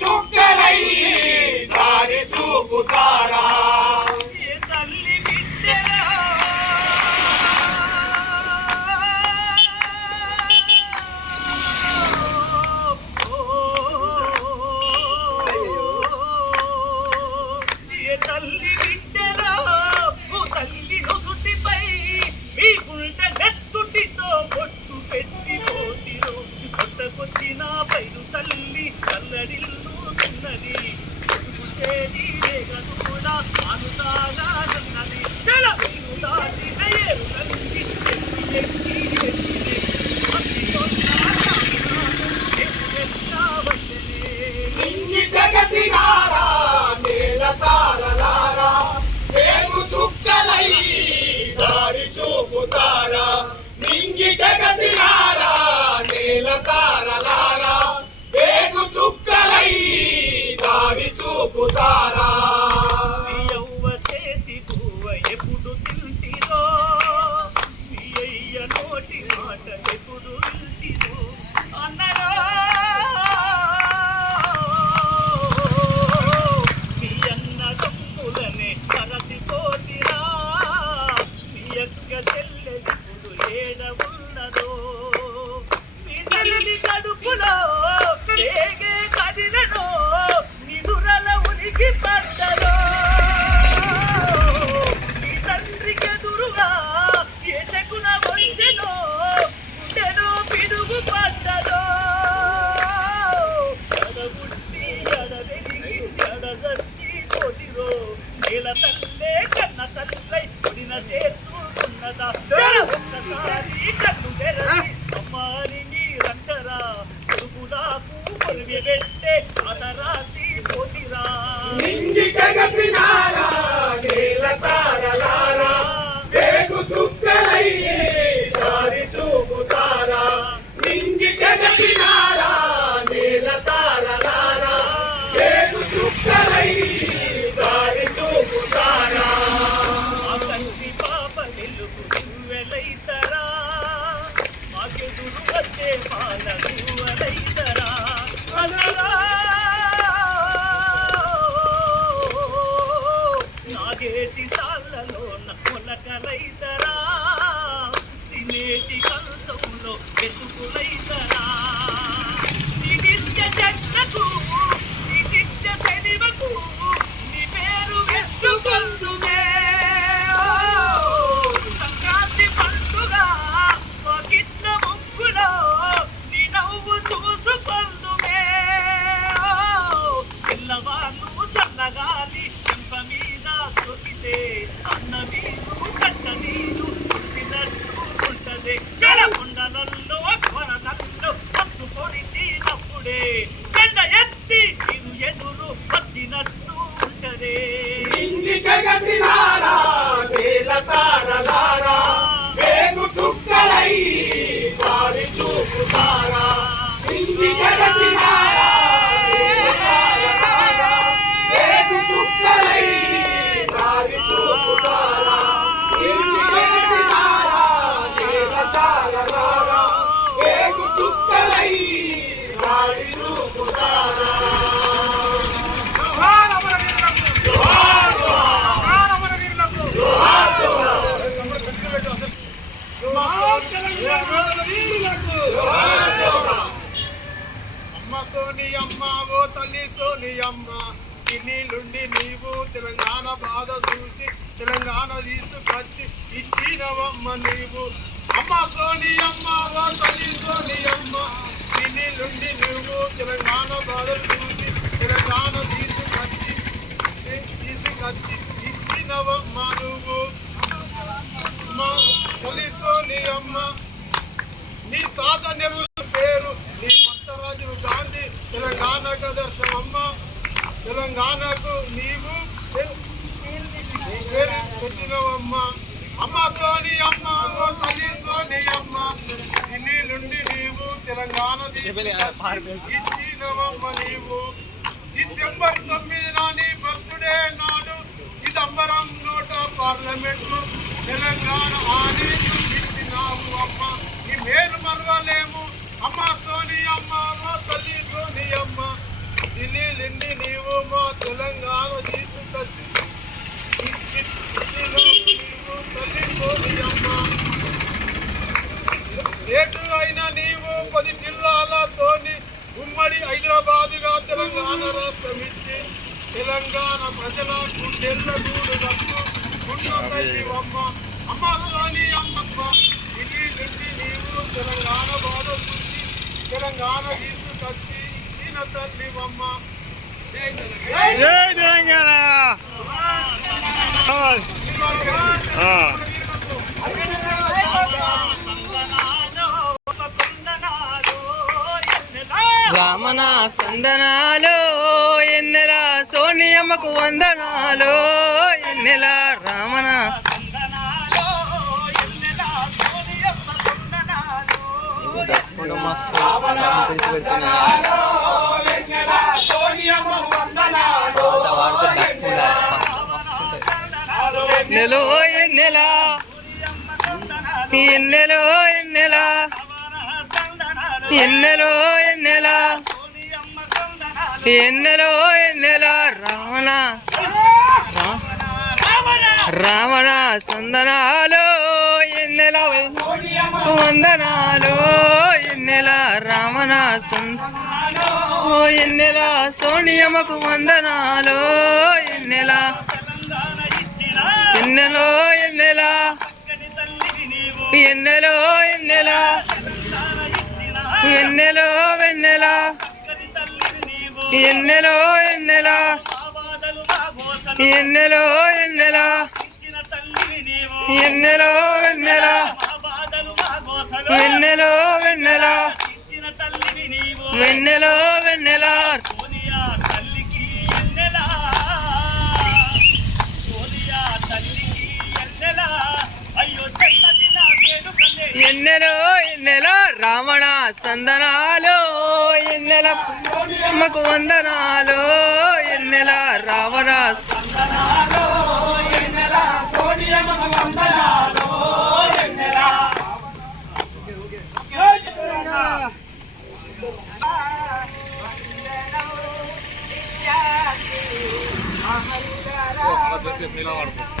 చుక్కలయ్యి దారి చూపుతారా మోపుతారా నీయవ్వ చేతి పువ్వ ఎప్పుడు తింటిదో నీ అయ్య నోటి మాట ఎప్పుడు వింటిదో అన్నరా. నీ అన్న తప్పులనే కరసిపోతిరా నీ యొక్క Gracias. শেখ হাসিনা ఢిల్లీలుండి నీవు తెలంగాణ బాధ చూసి తెలంగాణ తీసుకొచ్చి ఇచ్చినవమ్మ నీవు. అమ్మ సోని అమ్మ ఓ తల్లి సోని అమ్మ నుండి నువ్వు తెలంగాణ బాధ చూసి తెలంగాణ తీసుకొచ్చి తీసుకొచ్చి ఇచ్చినవమ్మ నువ్వు. అమ్మ తల్లి అమ్మ నీ తాత నెహ్రూ పేరు నీ కొత్త గాంధీ తెలంగాణ కదర్శనమ్మ తెలంగాణకు నీవు నీ అమ్మ సోని అమ్మ ఓ తల్లి సోని అమ్మ. ఇన్ని నుండి నీవు తెలంగాణ తీసుకొచ్చి ఇచ్చినవమ్మ నీవు. డిసెంబర్ తొమ్మిది నాని బర్త్డే నాడు చిదంబరం నోట పార్లమెంట్ తెలంగాణ ఆనీలు ఇచ్చినావు అమ్మ. ఈ మేలు మరవలేము అమ్మ సోని అమ్మ మా తల్లి సోని అమ్మ ఢిల్లీ నిండి నీవు మా తెలంగాణ తీసుకొచ్చి ఇచ్చి ఇచ్చిన నీవు తల్లి సోని అమ్మ రేటు అయిన నీవు పది జిల్లాలతోని ఉమ్మడి హైదరాబాదుగా తెలంగాణ రాష్ట్రం ఇచ్చి తెలంగాణ ప్రజల గుండెల్ల గూడు కట్టు గుండు తల్లి అమ్మ అమ్మ సోని అమ్మమ్మ ఇది నుండి నీవు తెలంగాణ బాధ చూసి తెలంగాణ తీసుకొచ్చి ఈయన తల్లి అమ్మ జై తెలంగాణ! రామన సందనాలు ఎన్నెల సోనియమ్మకు వందనాలు ఎన్నెల రామన? ఎన్నెలో ఎన్నెల? ఎన్నెలో ఎన్నెలా? ఎన్నెలో ఎన్నెల? ఎన్నెలో ఎన్నెల? రావణ. రావణ సందనాలు ఎన్నెల? వందనాలు ఎన్నెల? రావణ సంద ఓ ఎన్నెల? సోనియమ్మకు వందనాలు ఎన్నెల? ఎన్నెలో ఎన్నెల? ఎన్నెలో ఎన్నెల? ఎన్నెలో వెన్నెలా? ఎన్నెలో ఎన్నెలా? ఎన్నెలో ఎన్నెలా? ఎన్నెలో వెన్నెలా? మా బాధలు వెన్నెలో? వెన్నెలా వెన్నెలో వెన్నెల? ఎన్నెలో ఎన్నెలో రావణ సందనాలు ఎన్నెల అమ్మకు వందనాలు ఎన్నెల రావణ నిలబడుతుంది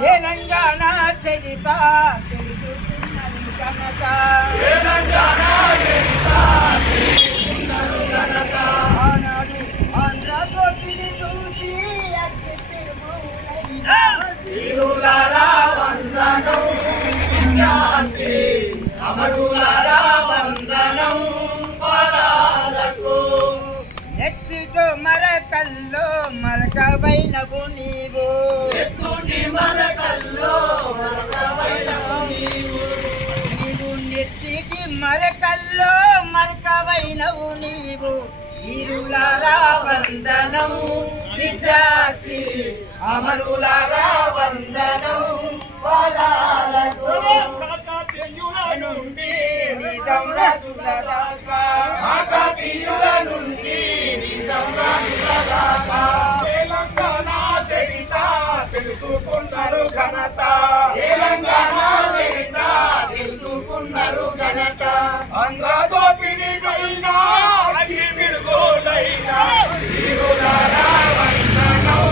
తెలంగాణ చరిత తెలుసుకున్నది కనుక నీవు. ఇరులారా వందనము విద్యార్థి అమరులారా వందనము పదాలకు నుండి తెలంగాణ చరిత తెలుసుకున్నారు ఘనత. తెలంగాణ చరిత తెలుసుకున్నారు ఘనత. ఆంధ్ర దోపిడి అయినా అగ్గి పిడుగులైనా వీరులారా వందనం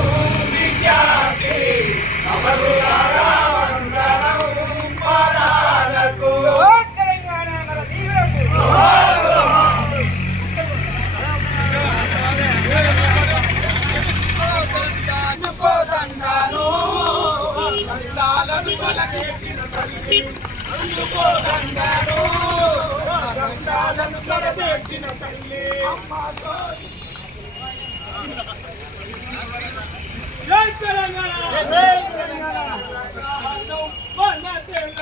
విద్యార్థి అమరులారా వందనం పాదాలకు తెలంగాణ మన వీరులకు అందుకోదండాలు దండాలను తొలగించిన తల్లి అందుకోదండాలు దండాలను తొలగించిన తల్లి జై తెలంగాణ మన తెలంగాణ నవరానికి ఇది ఓ నవాలు తెలంగాణ ప్రాంగణం తెలంగాణం మన తెలంగాణం తెలంగాణం మన తెలంగాణం కాకతీయ కదమ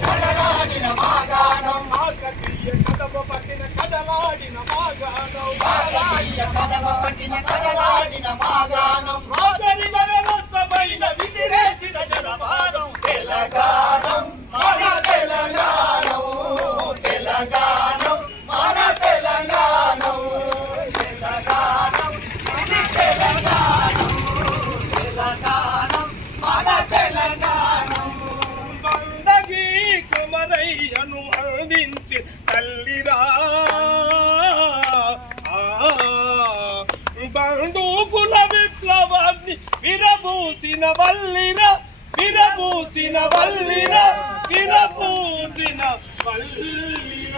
కదలాడిన మాగాణం కాకతీయ కదమ పట్టిన కదలాడిన మాగాణం కాకతీయ కదమ పట్టిన కదలాడిన మాగాణం రాజరిక వ్యవస్థపైన విసిరేసిన జనభారం తెలంగాణం తెలంగాణం విరబూసిన వల్లిర విరబూసిన వల్లిర విరబూసిన వల్లిర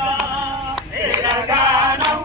తెలంగాణం